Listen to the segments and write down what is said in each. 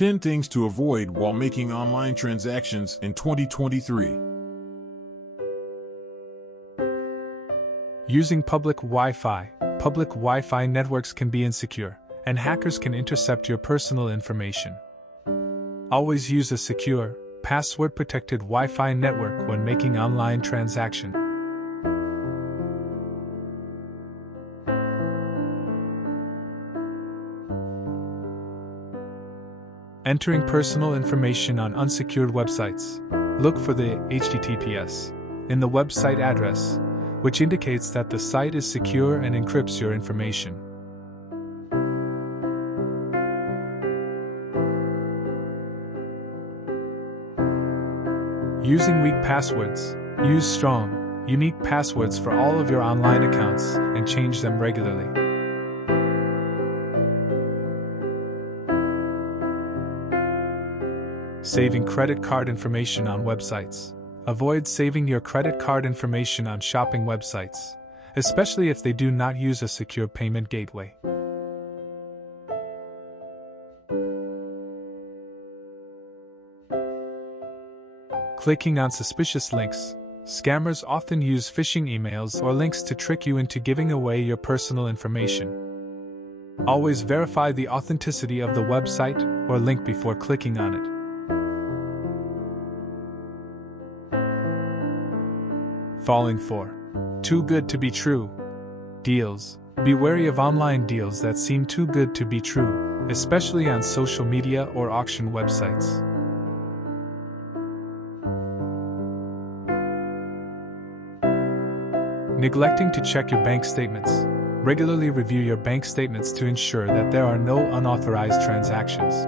10 things to avoid while making online transactions in 2023. Using public Wi-Fi. Public Wi-Fi networks can be insecure, and hackers can intercept your personal information. Always use a secure, password-protected Wi-Fi network when making online transactions. Entering personal information on unsecured websites. Look for the HTTPS in the website address, which indicates that the site is secure and encrypts your information. Using weak passwords. Use strong, unique passwords for all of your online accounts and change them regularly. Saving credit card information on websites. Avoid saving your credit card information on shopping websites, especially if they do not use a secure payment gateway. Clicking on suspicious links. Scammers often use phishing emails or links to trick you into giving away your personal information. Always verify the authenticity of the website or link before clicking on it. Falling for too good to be true deals. Be wary of online deals that seem too good to be true, especially on social media or auction websites. Neglecting to check your bank statements. Regularly review your bank statements to ensure that there are no unauthorized transactions.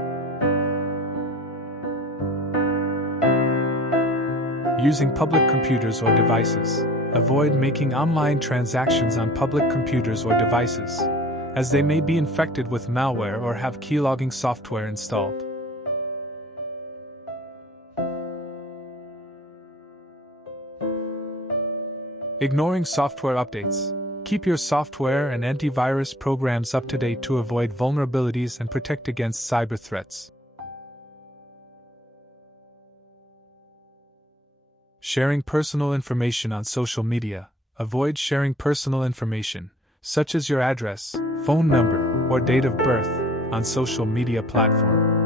Using public computers or devices. Avoid making online transactions on public computers or devices, as they may be infected with malware or have keylogging software installed. Ignoring software updates. Keep your software and antivirus programs up to date to avoid vulnerabilities and protect against cyber threats. Sharing personal information on social media. Avoid sharing personal information, such as your address, phone number, or date of birth, on social media platforms.